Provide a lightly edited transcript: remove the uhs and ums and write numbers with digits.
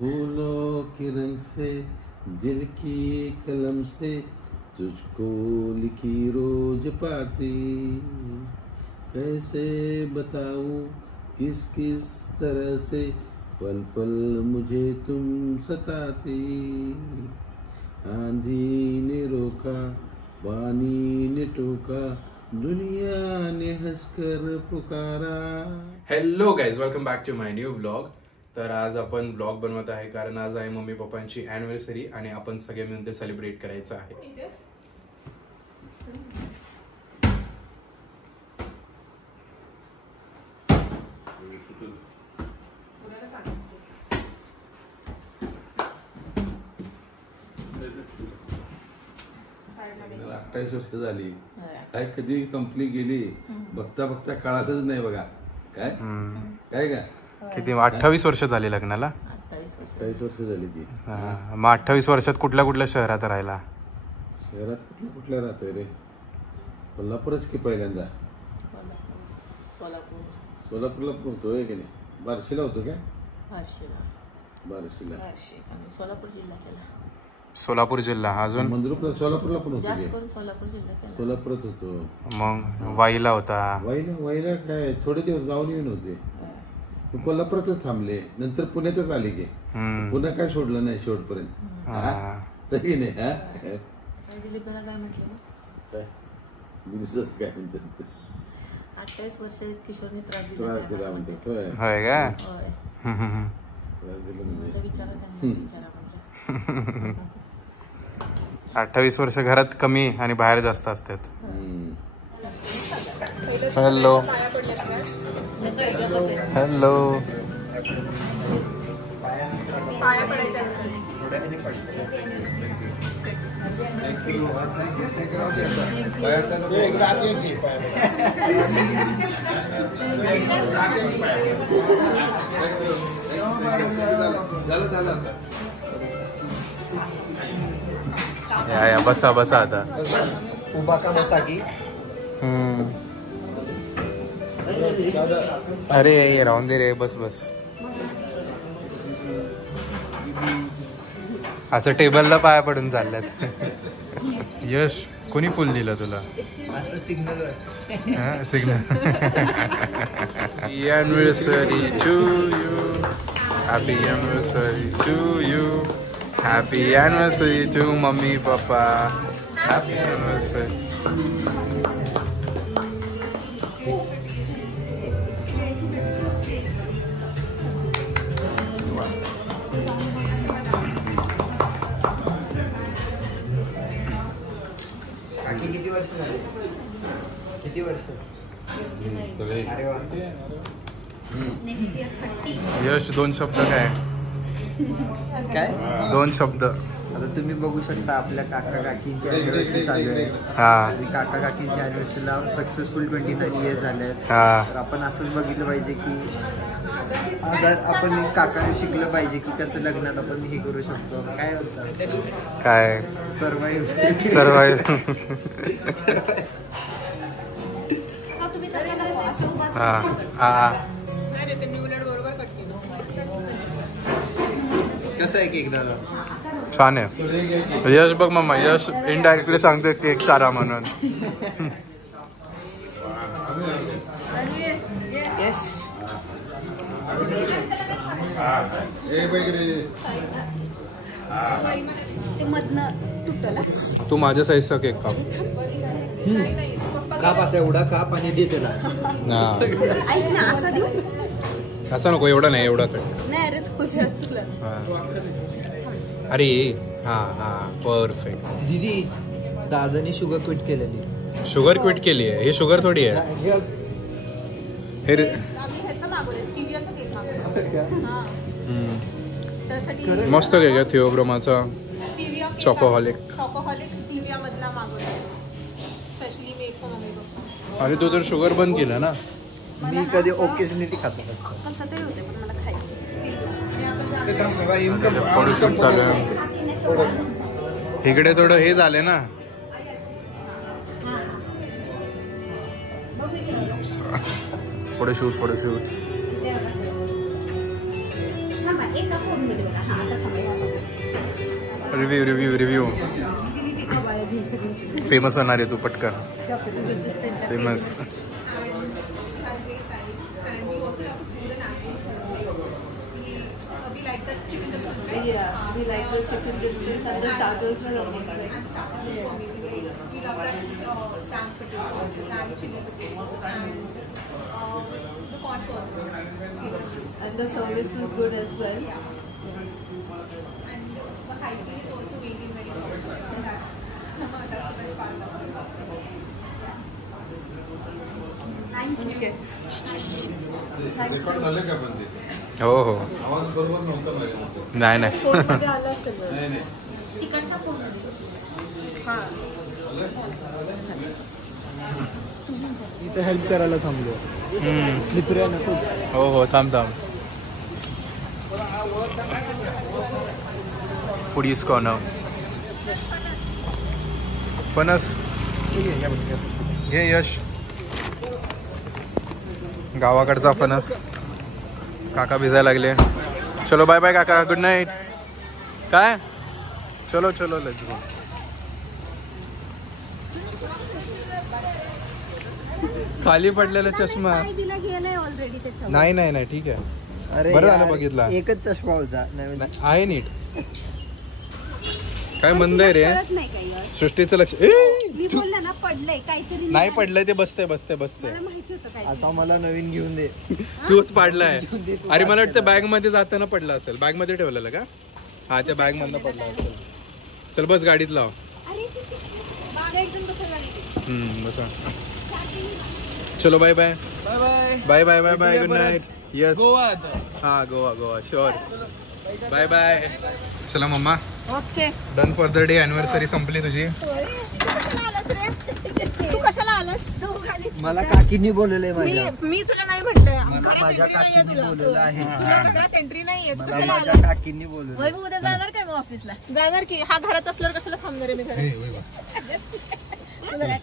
फूलों के रंग से दिल की कलम से तुझको लिखी रोज पाती, कैसे बताऊं किस किस तरह से पल पल मुझे तुम सताती। आंधी ने रोका, पानी ने टोका, दुनिया ने हंसकर पुकारा। Hello guys, welcome back to my new vlog. तर आज आपण व्लॉग बनवत आहे कारण आज आहे मम्मी पप्पांची अॅनिव्हर्सरी आणि आपण सगळे मिळून ते सेलिब्रेट करायचं आहे. मला 28 वर्ष झाली, काय कधी कंपनी गेली बघता बघता कळतच नाही बघा. काय काय का किती 28 वर्ष झाली लग्नाला. 28 वर्ष झाली ती. मग 28 वर्षात कुठल्या कुठल्या शहरात राहिला? शहरात कुठल्या कुठल्या राहतोय रे? कोल्हापूरच की पहिल्यांदा. सोलापूरला पण होतोय की नाही? बार्शीला होतो काय? बार्शीला. सोलापूर जिल्हा. अजून मंद्रुपला सोलापूरला पण होतो. सोलापुरात होतो. मग वाईला होता. वाईला काय थोडे दिवस जाऊन येऊन होते. कोल्हापुरातच थांबले, नंतर पुण्यातच आले की. पुन्हा काय सोडलं नाही शेवटपर्यंत. तरी नाही. काय म्हणतात 28 वर्ष किशोरने त्रास त्रास दिला म्हणतात. होय होय का? त्रास दिला म्हणजे 28 वर्ष घरात कमी आणि बाहेर जास्त असतात. Hello hello. पाया पडायचे असतात. या बसा बसा आता. उभा का बसा की. अरे राहून दे रे, बस बस. असं टेबलला पाया पडून चालल्यात. यश, कोणी फुल दिलं तुला? Signal. Anniversary to you, happy anniversary to you, happy anniversary to mummy papa, happy anniversary. किती वर्ष झाले? किती वर्ष? अरे वा. यश, दोन शब्द काय? काय 2 शब्द? आता तुम्ही बघू शकता आपल्या काका काकींची अॅनिव्हर्सरी चालू आहे. आणि काका काकींच्या अॅनिव्हर्सरीला सक्सेसफुल 29 इयर्स झाले आहेत. तर आपण असंच बघितलं पाहिजे की आपण काका शिकलं पाहिजे की कसं लग्नात आपण हे करू शकतो. काय होतं काय सर्वाईव्ह. कसं आहे केक दादा? छान आहे. यश बघ मम्मा, यश इनडायरेक्टली सांगते केक चारा म्हणून. तू माझ्या साईजचा केक काप. काप असा एवढा काप आणि दे त्याला. असं नको, एवढा नाही, एवढा कट. अरे हा हा परफेक्ट. दीदी, दादाने शुगर क्विट केलेली. शुगर क्विट केली आहे? हे शुगर थोडी आहे. हे मस्त केक आहे थिओब्रोमाचा चॉकोहॉलिक. अरे तू तर शुगर बंद केलं ना. मी कधी ओकेजनली खातो. फोटोशूट चालू आहे इकडे. थोडं हे झालंय ना. फोटोशूट एका फोनमध्ये बघा. हा, आता थांबा. रिव्ह्यू फेमस होणार आहे तू पटकन famous. Yeah, we like the chicken dimsums and the starters were amazing. We love that sand potato, sand chili potato, and the corn corners. And the service was good as well. And the hygiene is also very, very good. That's the best part of this. Okay. Record झालं का पण ते? हो हो आवाज बरोबर नव्हता माझ्या. नाही नाही फोनमध्ये आलं असेल बरं. नाही नाही तिकडच्या फोनमध्ये. हा. इथे हेल्प करायला थांबलो. स्लिपरी आहे ना खूप. हो हो थांब फूडीज कॉर्नर. फणस घे यश. गावाकडचा फणस. काका भिजायला लागले. चलो बाय बाय काका गुड नाईट. काय चलो चलो लेट्स गो. खाली पडलेला चष्मा. दिला गेलाय ऑलरेडी त्याच्यावर. नाही नाही नाही ठीक आहे. अरे बरं झालं यार, बघितला. एकच चष्मा होता नवीन. आहे नीट. काय मंद आहे रे कळत नाही काही यार. सृष्टीचं लक्ष. मी बोलला ना पडलंय काहीतरी. नाही पडलंय ते बसते बसते मला माहिती होतं काय. आता मला नवीन घेऊन दे. तूच पाडलाय. दे तू. अरे मला वाटतं बॅग मध्ये जाताना पडला असेल. बॅग मध्ये ठेवलेलं का? हा त्या बॅग मधनं पडला असेल. चल बस गाडीत लाव. अरे बागा एकदम कसं गाडी. बसा. चलो bye bye bye bye bye bye good night. Yes हा गोवा शुअर. Bye bye. चला मम्मा okay. Done for the day. Anniversary संपली तुझी. तू कशाला आलास? मला काकींनी बोलवलंय माझ्या. मी तुला नाही म्हटलं. मला माझ्या काकींनी बोलवलं आहे. तुला घरात एंट्री नाहीये. तू मला कशाला माझ्या आलास? काकींनी बोलवलं. वैभव उद्या जाणार काय मग ऑफिसला? जाणार की. हा घरात असल्यावर कशाला थांबणार आहे मी घरात? तुला काय